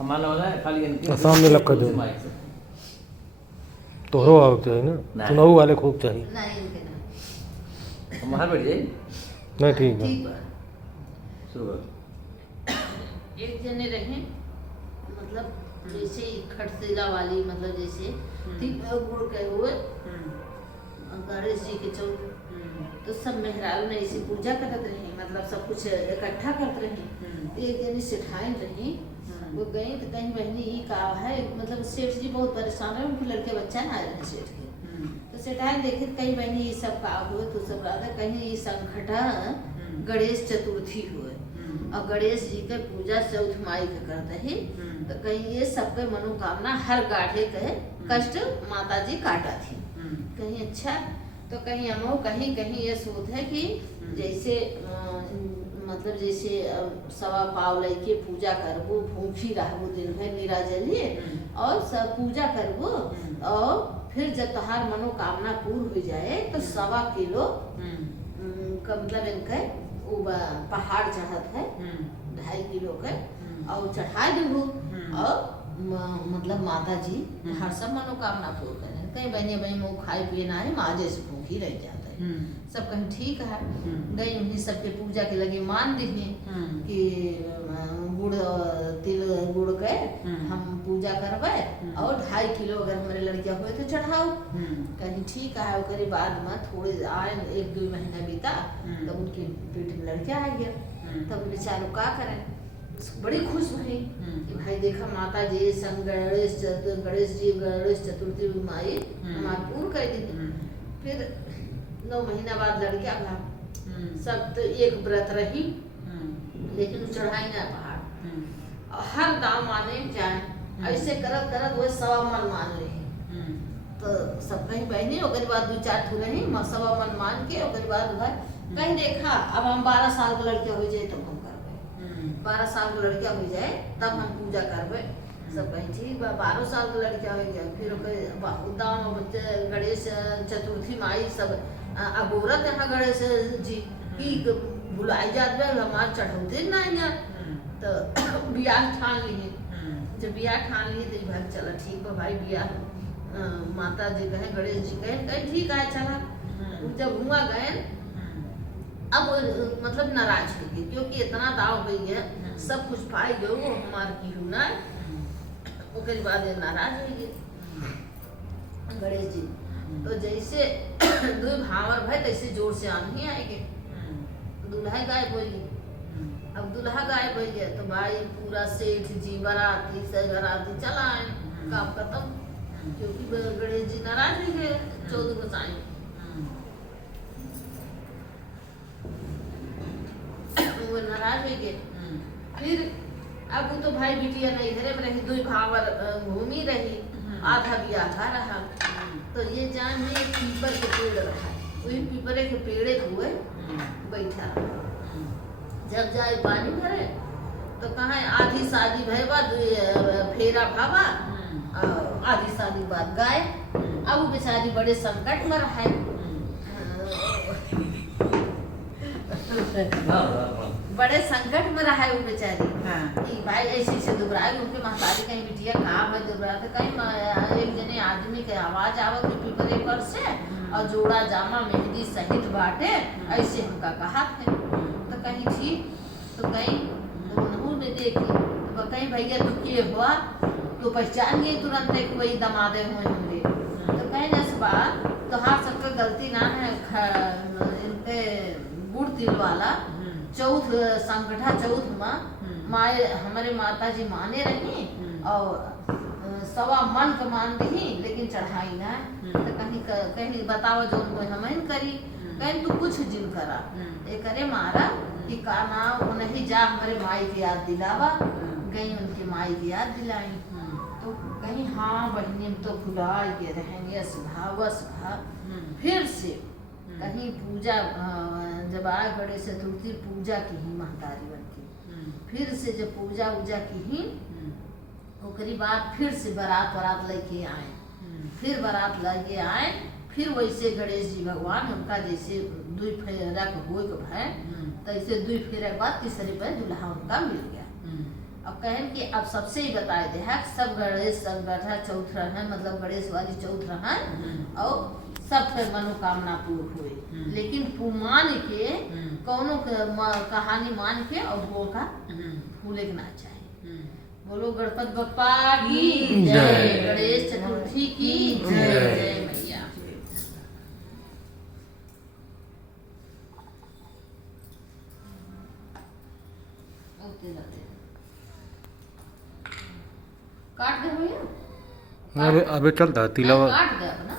हमारा वाला है खाली इनके सामने लग दो तोहरो आओ चाहिए ना सुनाऊ वाले खूब चाहिए नहीं इनके नहीं हम बाहर बैठ जाइए नहीं ठीक है ठीक बा। शुरू कर एक जने रहे मतलब जैसे खटसेला वाली मतलब जैसे ठीक गुड़ के हुए गणेश जी के चौथ तो सब मेहरारू ने ऐसी पूजा करत रहे मतलब सब कुछ इकट्ठा करते रहे। तो एक जनी सिठाइन रही वो गई तो कहीं बहनी ये का है मतलब सेठ जी बहुत परेशान है उनके लड़के बच्चा ना रहे सेठ के तो सेठाइन देखे कहीं बहनी ये सब का हुए तो सब राधा कहीं ये संकटा गणेश चतुर्थी हुए और गणेश जी के पूजा चौथ माई के करते ही तो कहीं ये सबके मनोकामना हर गाढ़े के कष्ट माता जी काटा थी कहीं अच्छा तो कहीं हम कहीं कहीं ये सोच है कि जैसे मतलब जैसे सवा पाव लेके पूजा करबो भूखी रहबो दिन भर निराजलिए और सब पूजा करबो और फिर जब तहार मनोकामना पूर्ण हो जाए तो 1.25 किलो का मतलब इनके वो पहाड़ चढ़त है 2.5 किलो के और चढ़ा देबो और मतलब माता जी हर सब मनोकामना पूर्ण करें कहीं बहने बहन मुँह खाए पिए ना है माँ जैसे भूखी रह जाता है सब कहीं ठीक है गई उन्हीं सबके पूजा के लगे मान दिए कि गुड़ तिल गुड़ के हम पूजा करवे और 2.5 किलो अगर हमारे लड़कियां हुए तो चढ़ाओ कहीं ठीक है उसके बाद में थोड़े आए 1-2 महीना बीता तो उनके पेट में लड़कियां आ गया तब बेचारों का करें बड़ी खुश भई कि भाई देखा माता जी संग गणेश चतुर्थी माई हमारे पूर्ण कर दी। फिर 9 महीना बाद लड़कियां भा सब तो एक व्रत रही लेकिन चढ़ाई ना पहाड़ और हर दाम माने जाए ऐसे करत करत वो 1.25 मन मान ले तो सब कहीं बहनी ओकर बाद 2-4 ठो रही 1.25 मन मान के ओकर बाद भाई कहीं देखा अब हम 12 साल के लड़के हो जाए तो 12 साल की लड़कियां हो जाए तब हम पूजा करवे सब कहीं ठीक 12 साल की लड़कियां हो गया फिर गणेश चतुर्थी माई सब अगोरत है गणेश जी की बुलाई जात हमारे चढ़ौते ना तो बियाह ठान लिए जब बियाह ठान लिए तो भाई चला ठीक है भाई बियाह माता जी कहे गणेश जी कहे ठीक है चला जब हुआ गए अब मतलब नाराज हो गई क्योंकि इतना दाव हो गया सब कुछ पाई गए वो हमारे की हुना उसके बाद नाराज हो गए गणेश जी तो जैसे 2 भावर भाई तैसे जोर से आनी आएंगे दूल्हा गायब हो गई अब दूल्हा गायब हो गया तो भाई पूरा सेठ जी बाराती से बाराती चला आए काम खत्म क्योंकि गणेश जी नाराज हो गए 14 गोसाई नाराज हो गए फिर अब वो तो भाई बिटिया नहीं घरे में रही 2 भावर घूमी रही आधा भी आधा रहा तो ये जान है पीपर के पेड़ रहा वही पीपरे के पेड़े हुए बैठा जब जाए पानी भरे तो कहा आधी शादी भयबा फेरा भावा आधी शादी बाद गाय अब वो बेचारी बड़े संकट में रहा है बड़े संकट में रहा है वो बेचारी कि भाई ऐसे दुबराए उनके महतारी कहीं बिटिया काम है दुबरा तो कहीं एक जने आदमी के आवाज आवत कि पीपरे पर से और जोड़ा जामा मेहंदी सहित बाटे ऐसे हमका कहा थे तो कहीं ठीक तो कहीं नहूर में देखी तो कहीं भैया तू के हुआ तो पहचान गई तुरंत एक वही दमादे हुए होंगे तो कहीं इस बार तो हाँ सबका गलती ना है इनके गुड़ तिल वाला चौथ संकटा चौथ में माए हमारे माता जी माने रही और 1.25 मन का मान दी लेकिन चढ़ाई ना तो कहीं बताओ जो उनको हम करी कहीं तू कुछ जिन करा ये करे मारा कि का ना वो नहीं जा हमारे माई की याद दिलावा गई उनकी माई की याद दिलाई तो कहीं हाँ बहने तो भुला ये रहेंगे सुबह फिर से कहीं पूजा जब आ गणेश चतुर्थी पूजा की ही महतारी बन की फिर से जब पूजा उजा की ही ओकरी बाद फिर से बारात लेके आए फिर बारात लेके आए फिर वैसे गणेश जी भगवान उनका जैसे 2 फेरा हो है तैसे 2 फेरे बाद तीसरे पे दूल्हा उनका मिल गया अब कहें कि अब सबसे ही बताए दे है सब गणेश संगठा चौथ रहन मतलब गणेश वाली चौथ रहन और सब के मनोकामना पूर्ण हुए लेकिन मान के कौनो कहानी मान के और वो का भूले के ना चाहिए। बोलो गणपति बप्पा की जय, गणेश चतुर्थी की जय, जय मैया। काट दे भैया, अबे चलता है तिलावा काट दे अपना।